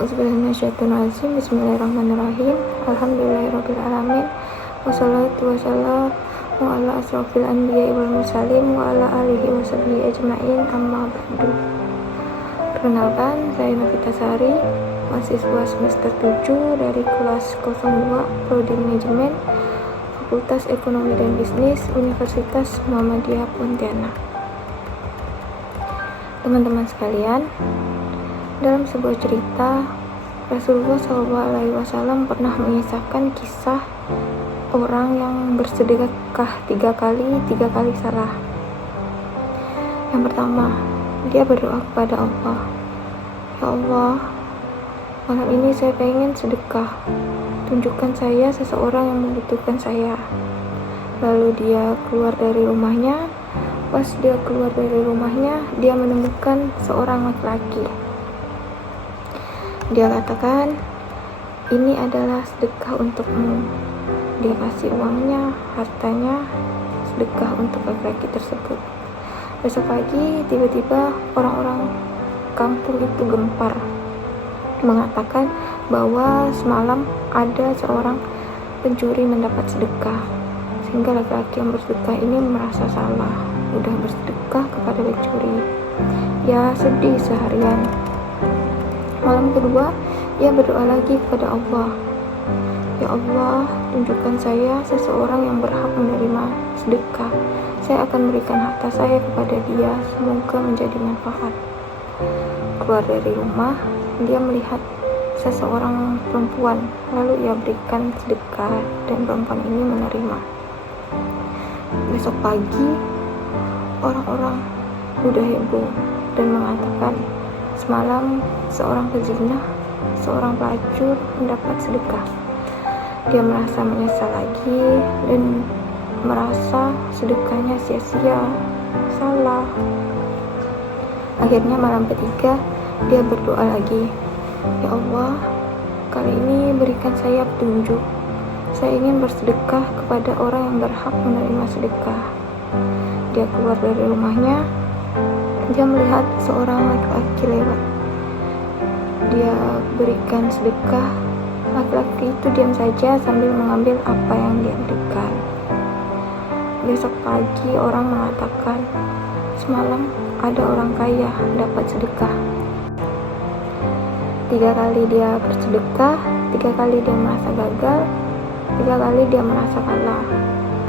A'udzubillahiminasyaitonirrajim. Bismillahirrahmanirrahim. Alhamdulillahirrabbilalamin. Wassalatu wassalamu ala asrofil anbiya'i wal mursalin wa ala alihi wa sahbihi ajma'in, amma ba'du. Perkenalkan, saya Novita Sari, mahasiswa semester 7 dari kelas 02 Prodi Manajemen Fakultas Ekonomi dan Bisnis Universitas Muhammadiyah Pontianak. Teman-teman sekalian, dalam sebuah cerita, Rasulullah SAW pernah mengisahkan kisah orang yang bersedekah 3 kali salah. Yang pertama, dia berdoa kepada Allah, "Ya Allah, malam ini saya pengen sedekah. Tunjukkan saya seseorang yang membutuhkan saya." Lalu dia keluar dari rumahnya. Pas dia keluar dari rumahnya, dia menemukan seorang laki-laki. Dia katakan, "Ini adalah sedekah untukmu." Dia kasih uangnya, hartanya, sedekah untuk laki-laki tersebut. Besok pagi, tiba-tiba orang-orang kampung itu gempar, mengatakan bahwa semalam ada seorang pencuri mendapat sedekah. Sehingga laki-laki yang bersedekah ini merasa salah, udah bersedekah kepada pencuri. Ya, sedih seharian. Malam kedua, ia berdoa lagi kepada Allah, "Ya Allah, tunjukkan saya seseorang yang berhak menerima sedekah. Saya akan berikan harta saya kepada dia, semoga menjadi manfaat." Keluar dari rumah, dia melihat seseorang perempuan, lalu ia berikan sedekah dan perempuan ini menerima. Besok pagi, orang-orang udah heboh dan mengatakan, semalam seorang pezina, seorang pelacur mendapat sedekah. Dia merasa menyesal lagi dan merasa sedekahnya sia-sia, salah. Akhirnya malam ketiga, dia berdoa lagi, "Ya Allah, kali ini berikan saya petunjuk. Saya ingin bersedekah kepada orang yang berhak menerima sedekah." Dia keluar dari rumahnya. Dia melihat seorang laki-laki lewat. Dia berikan sedekah. Laki-laki itu diam saja sambil mengambil apa yang dia berikan. Besok pagi orang mengatakan, semalam ada orang kaya dapat sedekah. 3 kali dia bersedekah, 3 kali dia merasa gagal, 3 kali dia merasa kalah.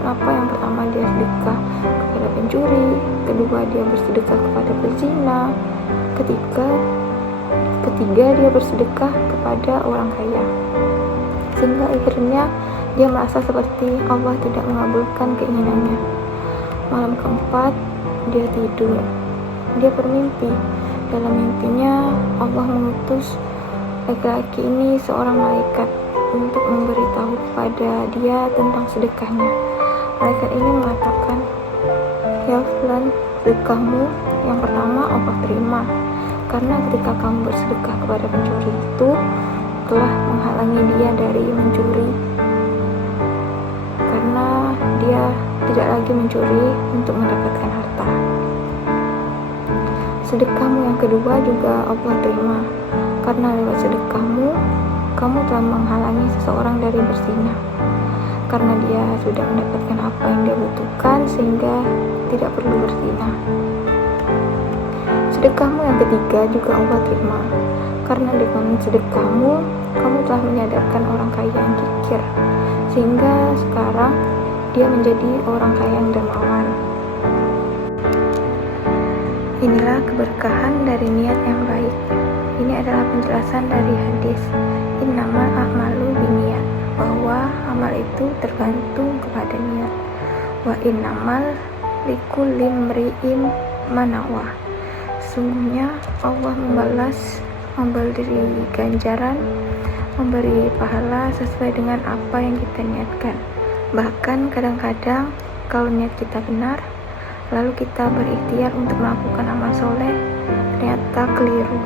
Kenapa yang pertama dia sedekah kepada pencuri, kedua dia bersedekah kepada pezina, ketiga dia bersedekah kepada orang kaya. Sehingga akhirnya dia merasa seperti Allah tidak mengabulkan keinginannya. Malam keempat, dia tidur. Dia bermimpi. Dalam mimpinya, Allah mengutus laki-laki ini seorang malaikat untuk memberitahu kepada dia tentang sedekahnya. Malaikat ini mengatakan, "Ya fulan, sedekahmu yang pertama Allah terima, karena ketika kamu bersedekah kepada pencuri itu telah menghalangi dia dari mencuri, karena dia tidak lagi mencuri untuk mendapatkan harta. Sedekahmu yang kedua juga Allah terima, karena lewat sedekahmu kamu telah menghalangi seseorang dari berzina, karena dia sudah mendapatkan apa yang dia butuhkan sehingga tidak perlu berzina. Sedekahmu yang ketiga juga Allah terima, karena dengan sedekahmu kamu telah menyadarkan orang kaya yang kikir, sehingga sekarang dia menjadi orang kaya yang dermawan." Inilah keberkahan dari niat yang baik. Ini adalah penjelasan dari hadis innamal a'malu binniyat, bahwa amal itu tergantung kepada niat. Wa innamal likulli imri'in ma nawa. Sungguhnya Allah membalas, memberi ganjaran, memberi pahala sesuai dengan apa yang kita niatkan. Bahkan kadang-kadang kalau niat kita benar, lalu kita berikhtiar untuk melakukan amal soleh, ternyata keliru.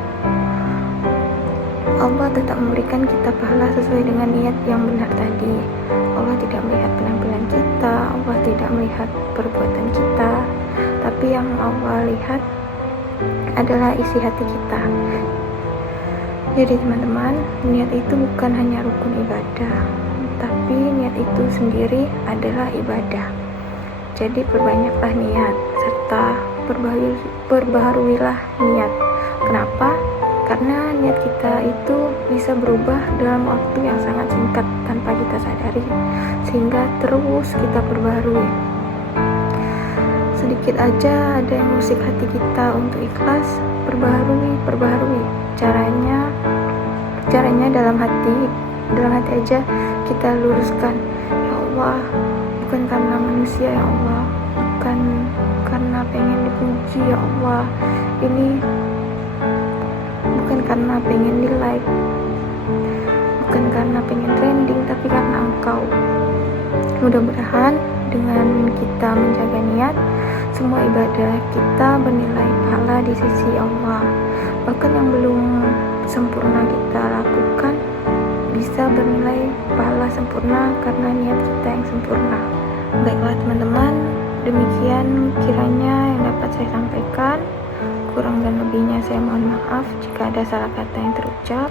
Allah tetap memberikan kita pahala sesuai dengan niat yang benar tadi. Allah tidak melihat penampilan kita, Allah tidak melihat perbuatan kita, tapi yang Allah lihat adalah isi hati kita. Jadi teman-teman, niat itu bukan hanya rukun ibadah, tapi niat itu sendiri adalah ibadah. Jadi perbanyaklah niat, serta perbaharuilah niat. Kenapa? Karena niat kita itu bisa berubah dalam waktu yang sangat singkat tanpa kita sadari, sehingga terus kita perbaharui. Sedikit aja ada yang musik hati kita untuk ikhlas, perbaharui. Caranya dalam hati aja kita luruskan. Ya Allah, bukan karena manusia ya Allah, bukan karena pengen dipuji ya Allah, ini bukan karena pengen di like, bukan karena pengen trending, tapi karena Engkau. Mudah-mudahan dengan kita menjaga niat, semua ibadah kita bernilai pahala di sisi Allah. Bahkan yang belum sempurna kita lakukan bisa bernilai pahala sempurna karena niat kita yang sempurna. Baiklah teman-teman, demikian kiranya yang dapat saya sampaikan. Kurang dan lebihnya saya mohon maaf jika ada salah kata yang terucap.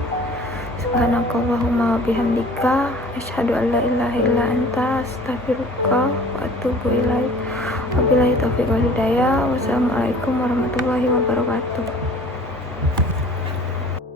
Subhanakallahumma wa bihamdika asyhadu an la ilaha illa anta astaghfiruka wa atubu ilaik. Wabillahi taufiq wal hidayah. Wassalamualaikum warahmatullahi wabarakatuh.